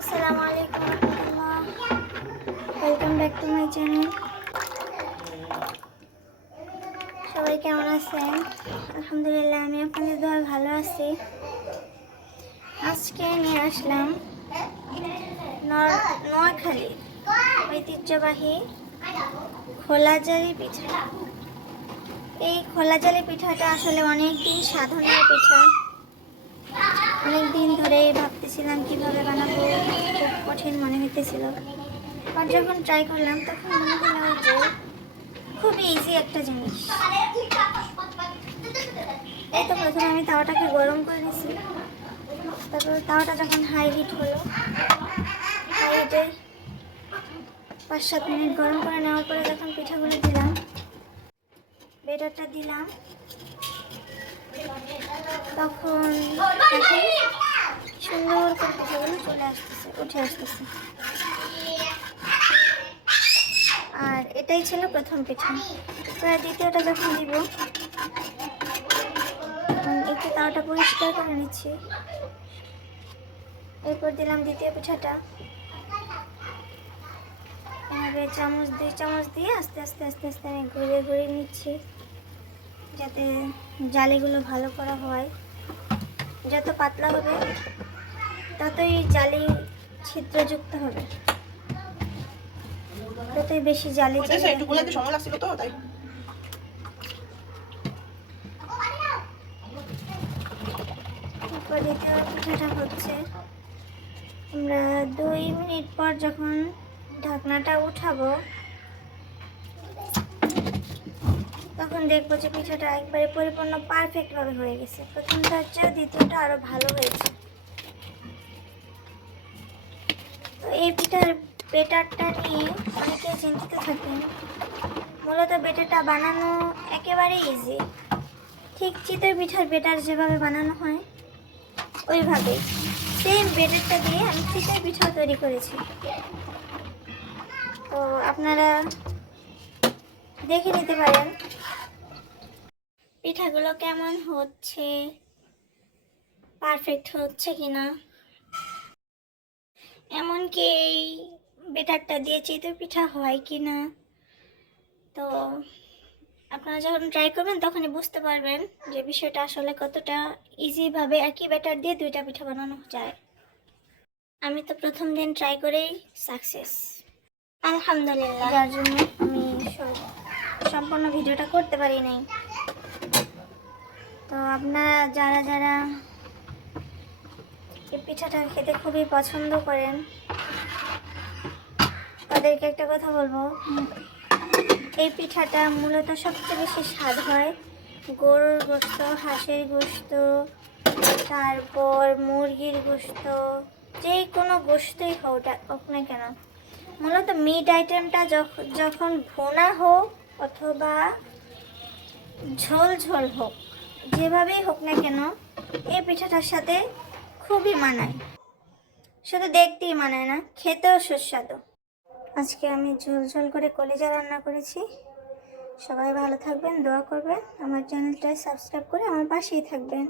আসসালামু আলাইকুম রাহমাতুল্লাহ। Welcome back to my channel. সবাই কেমন আছেন? আলহামদুলিল্লাহ, আমি আপনাদের দোয়ায় ভালো আছি। আজকে নিয়ে আসলাম নোয়াখালী ঐতিহ্যবাহী খোলাজালি পিঠা। এই খোলাজালি পিঠাটা আসলে অনেক দিন সাধনার পিঠা। অনেক দিন ধরেই ভাবতেছিলাম কিভাবে বানাবো, খুব কঠিন মনে হইতেছিল। আর যখন ট্রাই করলাম তখন মনে হলো যে খুব ইজি একটা জিনিস। এই তো প্রথমে আমি তাওয়াটাকে গরম করে নিয়েছি। তারপর তাওয়াটা যখন হাই হিট হলো, হাই হিটে 5-7 মিনিট গরম করে নেওয়ার পরে যখন পিঠাগুলো দিলাম, বেটারটা দিলাম, তখন সুন্দর করে পিঠাগুলো উঠে আসতেছে। আর এটাই ছিল প্রথম পিঠা। প্রায় দ্বিতীয়টা যখন দিব, একটু তাওয়াটা পরিষ্কার করে নিচ্ছি। এরপর দিলাম দ্বিতীয় পিঠাটা। এভাবে চামচ দিয়ে আস্তে আস্তে আমি ঘুরিয়ে ঘুরিয়ে নিচ্ছি, যাতে জালিগুলো ভালো করা হয়। যত পাতলা হবে ততই জালি ছিদ্রযুক্ত হবে, ততই বেশি জালি। তারপর দ্বিতীয় পিঠাটা হচ্ছে, আমরা 2 মিনিট পর যখন ঢাকনাটা উঠাবো, তখন দেখবো যে পিঠাটা একবারে পরিপূর্ণ পারফেক্টভাবে হয়ে গেছে। প্রথমটার চেয়ে দ্বিতীয়টা আরো ভালো হয়েছে। তো এই পিঠার বেটারটা নিয়ে অনেকে চিন্তিত থাকেন। মূলত বেটারটা বানানো একেবারে ইজি। ঠিক চিতই পিঠার বেটার যেভাবে বানানো হয় ওইভাবে সেম বেটারটা দিয়ে আমি চিতই পিঠা তৈরি করেছি। তো আপনারা দেখে নিতে পারেন পিঠাগুলো কেমন হচ্ছে, পারফেক্ট হচ্ছে কিনা। এমনকি এই বেটারটা দিয়ে চিতই পিঠা হয় কিনা। তো আপনারা যখন ট্রাই করবেন তখনই বুঝতে পারবেন যে বিষয়টা আসলে কতটা ইজিভাবে একই ব্যাটার দিয়ে 2টা পিঠা বানানো যায়। আমি তো প্রথম দিন ট্রাই করেই সাকসেস, আলহামদুলিল্লাহ। যার জন্য আমি সম্পূর্ণ ভিডিওটা করতে পারি নাই। তো আপনারা যারা এই পিঠাটা খেতে খুবই পছন্দ করেন, তাদেরকে একটা কথা বলবো, এই পিঠাটা মূলত সবচেয়ে বেশি স্বাদ হয় গরুর গোশত, হাঁসের গোশত, তারপর মুরগির গোশত, যে কোনো গোশতই হোক না কেন। মূলত মিট আইটেমটা যখন ভুনা হোক অথবা ঝোল ঝোল হোক, যেভাবেই হোক না কেন, এই পিঠাটার সাথে খুবই মানায়। শুধু দেখতেই মানায় না, খেতেও সুস্বাদু। আজকে আমি ঝোল ঝোল করে কলিজা রান্না করেছি। সবাই ভালো থাকবেন, দোয়া করবেন, আমার চ্যানেলটা সাবস্ক্রাইব করে আমার পাশেই থাকবেন।